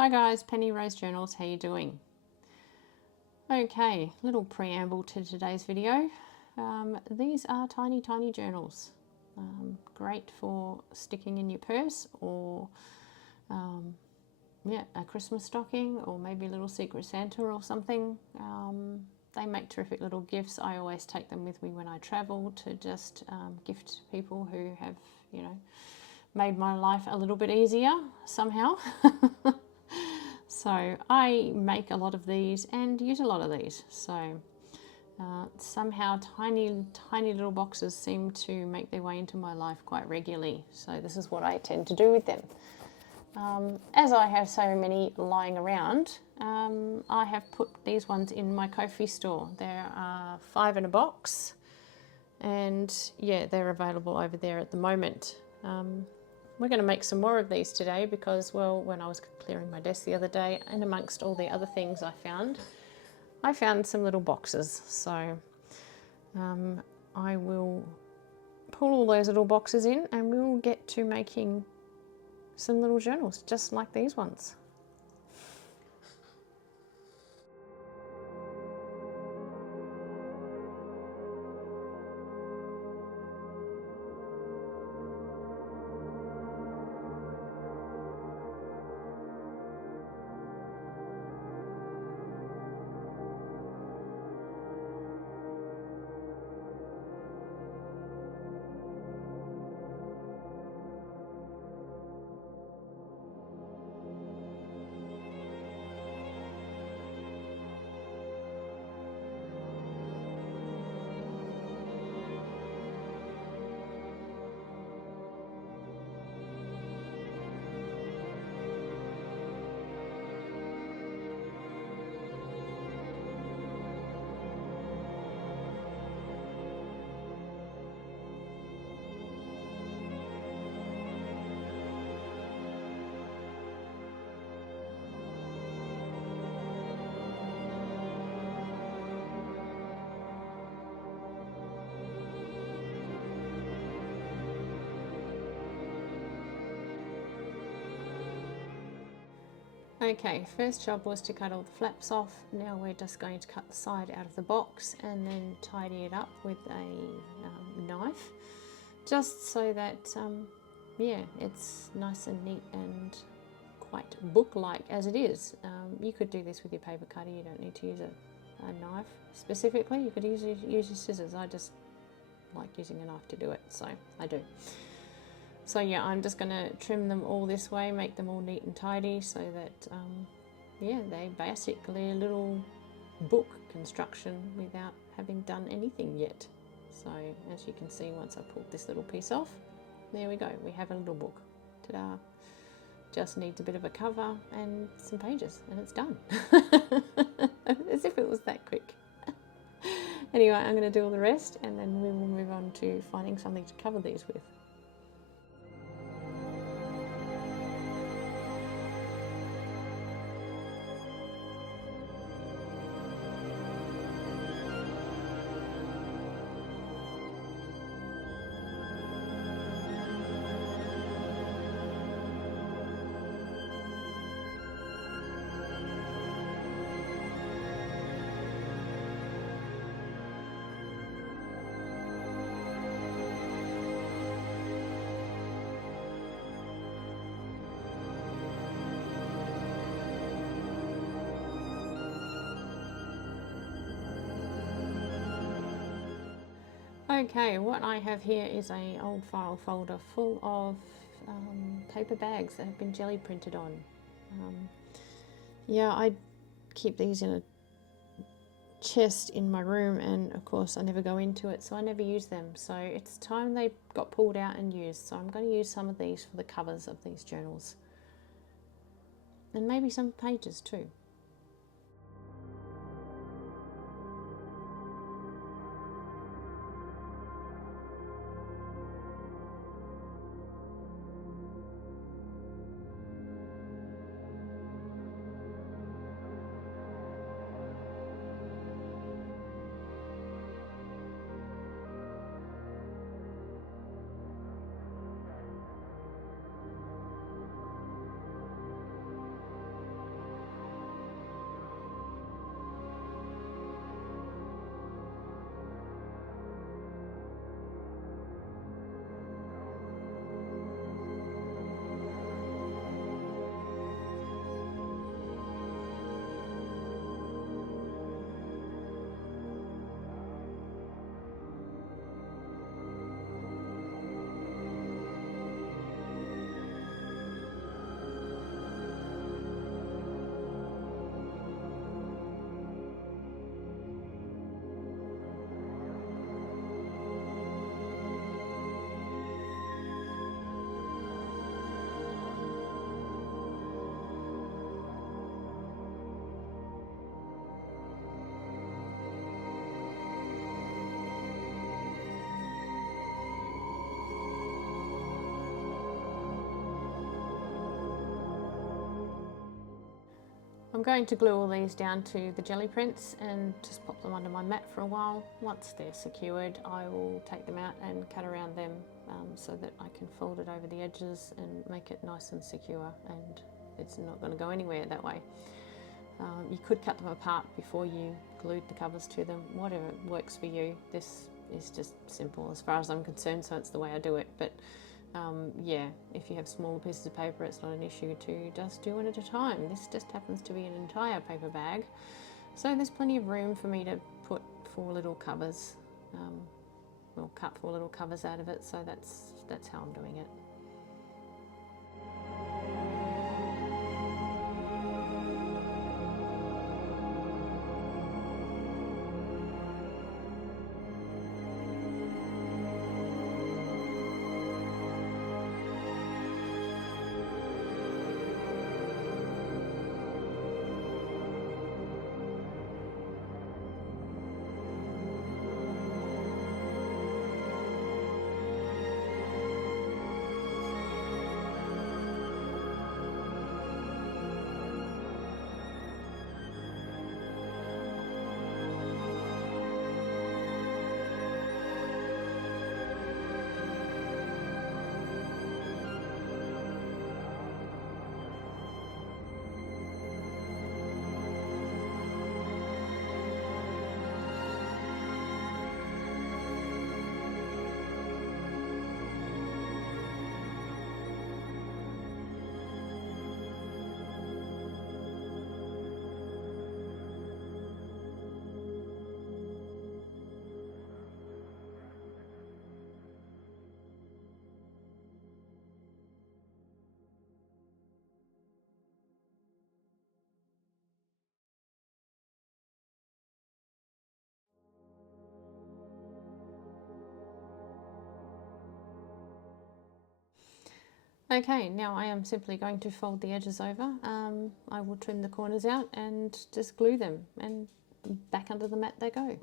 Hi guys, Penny Rose Journals, how you doing? Okay, little preamble to today's video. These are tiny journals. Great for sticking in your purse or a Christmas stocking or maybe a little Secret Santa or something. They make terrific little gifts. I always take them with me when I travel to just gift to people who have, made my life a little bit easier somehow. So I make a lot of these and use a lot of these. So somehow tiny little boxes seem to make their way into my life quite regularly. So this is what I tend to do with them. As I have so many lying around, I have put these ones in my Ko-fi store. There are 5 in a box, and yeah, they're available over there at the moment. We're going to make some more of these today because, well, when I was clearing my desk the other day, and amongst all the other things I found some little boxes. So I will pull all those little boxes in and we'll get to making some little journals just like these ones. Okay, first job was to cut all the flaps off. Now we're just going to cut the side out of the box and then tidy it up with a knife, just so that, it's nice and neat and quite book-like as it is. You could do this with your paper cutter. You don't need to use a knife specifically. You could use your scissors. I just like using a knife to do it, so I do. So yeah, I'm just going to trim them all this way, make them all neat and tidy so that, they basically a little book construction without having done anything yet. So as you can see, once I pulled this little piece off, there we go, we have a little book. Ta-da! Just needs a bit of a cover and some pages and it's done. As if it was that quick. Anyway, I'm going to do all the rest and then we will move on to finding something to cover these with. Okay, what I have here is an old file folder full of paper bags that have been jelly printed on. I keep these in a chest in my room and of course I never go into it, so I never use them. So it's time they got pulled out and used, so I'm going to use some of these for the covers of these journals. And maybe some pages too. I'm going to glue all these down to the jelly prints and just pop them under my mat for a while. Once they're secured, I will take them out and cut around them so that I can fold it over the edges and make it nice and secure, and it's not going to go anywhere that way. You could cut them apart before you glued the covers to them, whatever works for you. This is just simple as far as I'm concerned, so it's the way I do it. But yeah, if you have smaller pieces of paper, it's not an issue to just do it at a time. This just happens to be an entire paper bag, so there's plenty of room for me to put 4 little covers, or cut 4 little covers out of it, so that's how I'm doing it. Okay, now I am simply going to fold the edges over. I will trim the corners out and just glue them, and back under the mat they go.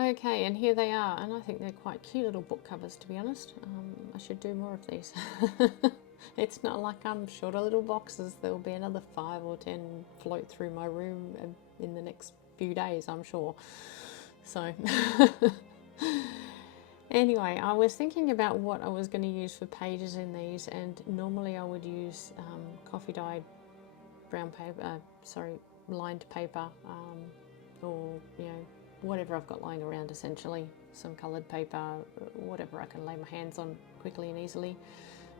Okay, and here they are, and I think they're quite cute little book covers, to be honest. I should do more of these. It's not like I'm short of little boxes. There'll be another 5 or 10 float through my room in the next few days, I'm sure. So anyway, I was thinking about what I was going to use for pages in these, and normally I would use coffee dyed brown paper, lined paper, or whatever I've got lying around, essentially. Some coloured paper, whatever I can lay my hands on quickly and easily.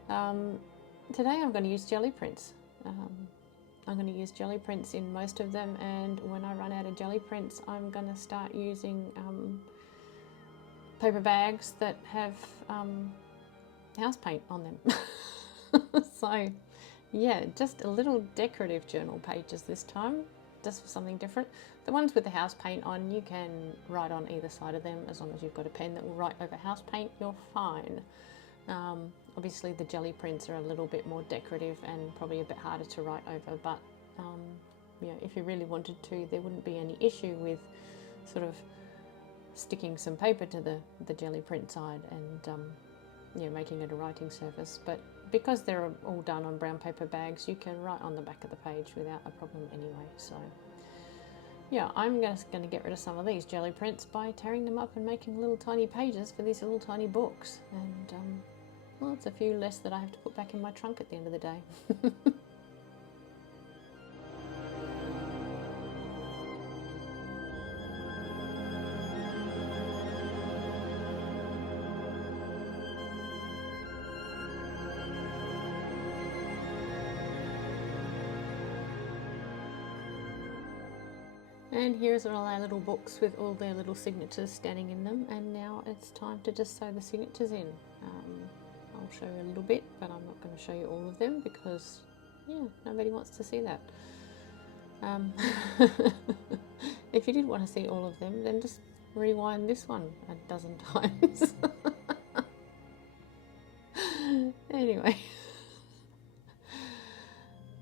Today I'm going to use jelly prints. I'm going to use jelly prints in most of them, and when I run out of jelly prints, I'm going to start using paper bags that have house paint on them. So yeah, just a little decorative journal pages this time. just for something different. The ones with the house paint on, you can write on either side of them. As long as you've got a pen that will write over house paint, you're fine. Obviously the jelly prints are a little bit more decorative and probably a bit harder to write over, but you know, if you really wanted to, there wouldn't be any issue with sort of sticking some paper to the jelly print side and you know, making it a writing surface. But because they're all done on brown paper bags, you can write on the back of the page without a problem anyway. So yeah, I'm just going to get rid of some of these jelly prints by tearing them up and making little tiny pages for these little tiny books. And well, it's a few less that I have to put back in my trunk at the end of the day. And here's all our little books with all their little signatures standing in them, and now it's time to just sew the signatures in. I'll show you a little bit, but I'm not going to show you all of them because, yeah, nobody wants to see that. If you did want to see all of them, then just rewind this one a dozen times. Anyway.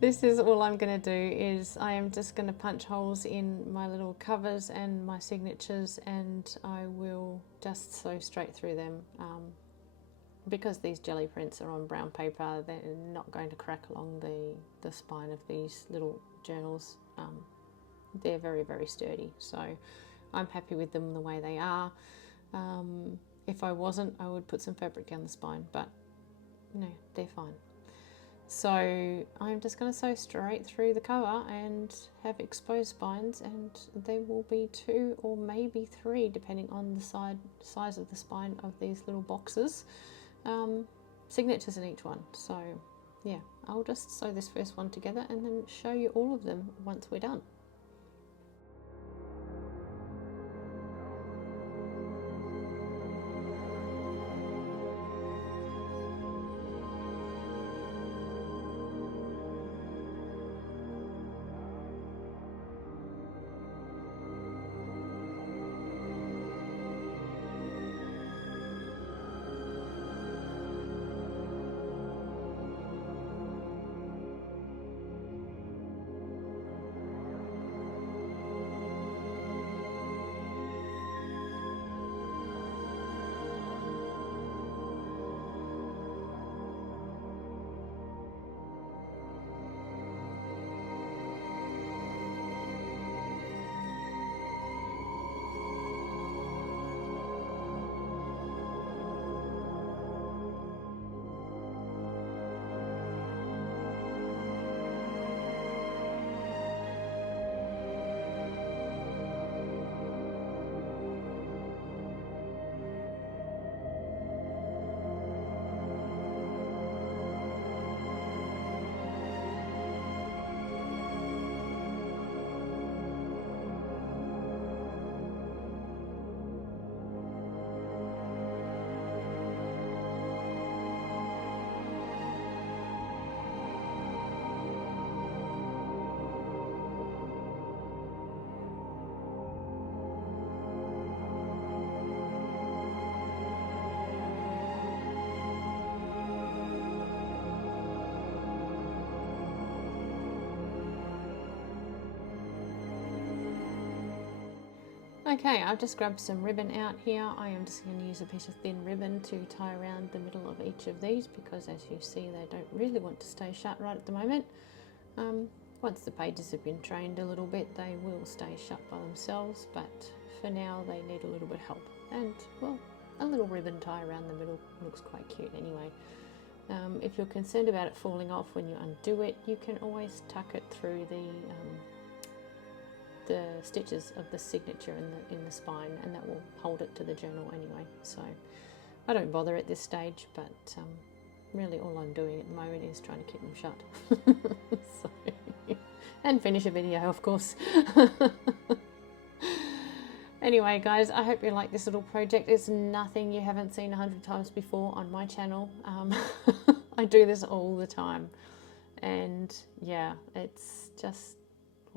This is all I'm going to do is I am just going to punch holes in my little covers and my signatures, and I will just sew straight through them. Because these jelly prints are on brown paper, they're not going to crack along the spine of these little journals. They're very, very sturdy, so I'm happy with them the way they are. If I wasn't, I would put some fabric down the spine, but no, they're fine. So I'm just going to sew straight through the cover and have exposed spines, and there will be 2 or maybe 3, depending on the size of the spine of these little boxes, signatures in each one. So yeah, I'll just sew this first one together and then show you all of them once we're done. Okay, I've just grabbed some ribbon out here. I am just going to use a piece of thin ribbon to tie around the middle of each of these because, as you see, they don't really want to stay shut right at the moment. Once the pages have been trained a little bit, they will stay shut by themselves, but for now they need a little bit of help. And, well, a little ribbon tie around the middle looks quite cute anyway. If you're concerned about it falling off when you undo it, you can always tuck it through the stitches of the signature in the spine, and that will hold it to the journal anyway. So I don't bother at this stage, but really all I'm doing at the moment is trying to keep them shut. So, and finish a video, of course. Anyway guys, I hope you like this little project. It's nothing you haven't seen 100 times before on my channel. I do this all the time, and yeah, it's just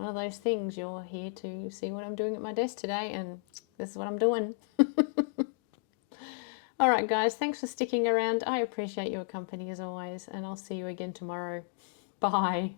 one of those things. You're here to see what I'm doing at my desk today, and this is what I'm doing. All right, guys, thanks for sticking around. I appreciate your company as always, and I'll see you again tomorrow. Bye.